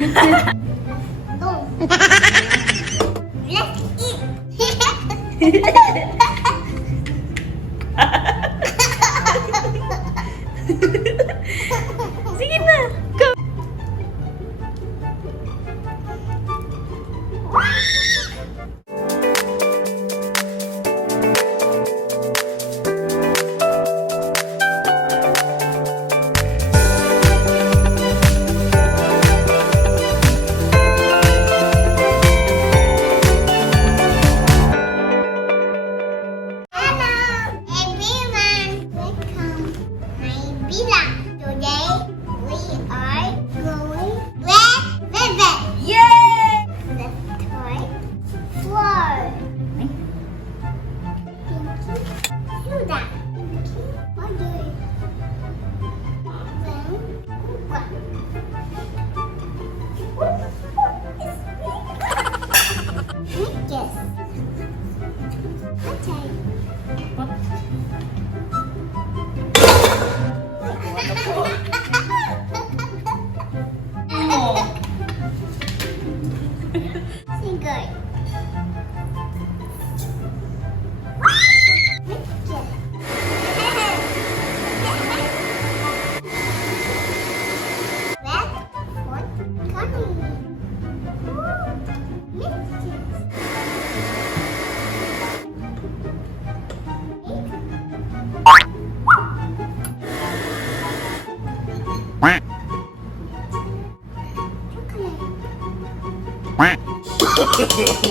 No. Let's eat. Sige na. Go.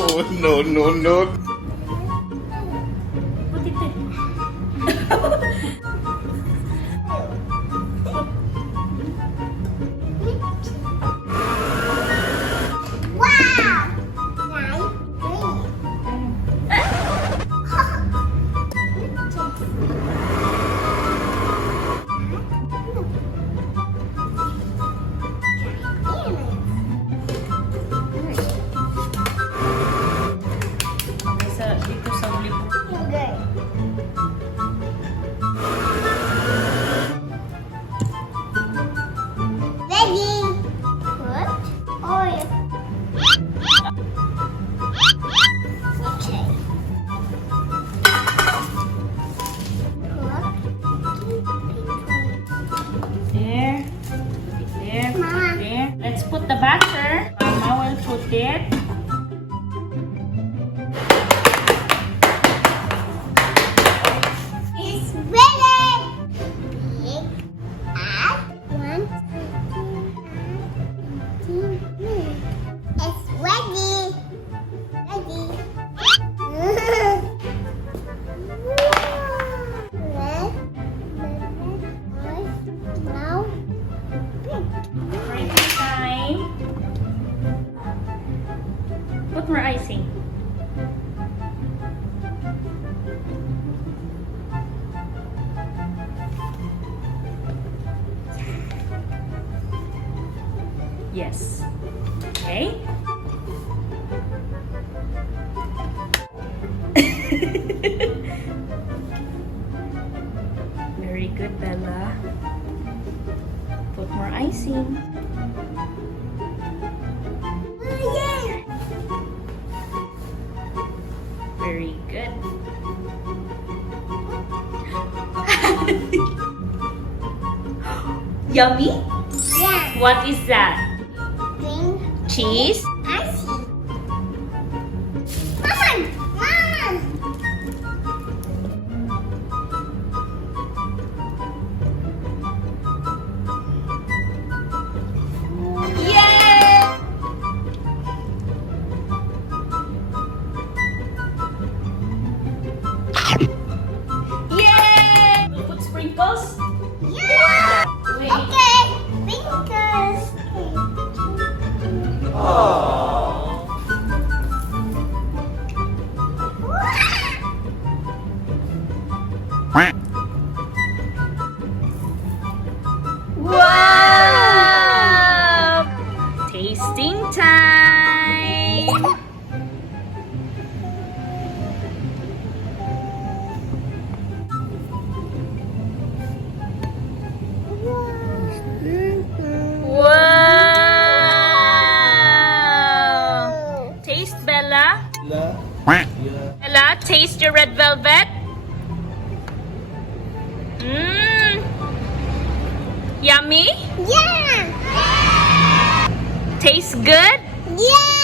Oh, no, no, no. Put it in. Wow! Nice green. Dito sa libo. Okay. Ready? Put oil. Okay. There. There. Mama. There. Let's put the batter. Mama will put it. It's ready. Big add 1 minutes. It's ready. Ready. Now Breaking time. Put more icing. Yes. Okay. Very good, Bella. Put more icing. Very good. Yummy? yeah. What is that? Green Cheese? icy. Mom! Mom! Yay! Yay! We'll put sprinkles. Yeah! Wait. Okay, fingers. Wow! Tasting time! Ella, taste your red velvet. Mmm. Yummy? Yeah! Tastes good? Yeah!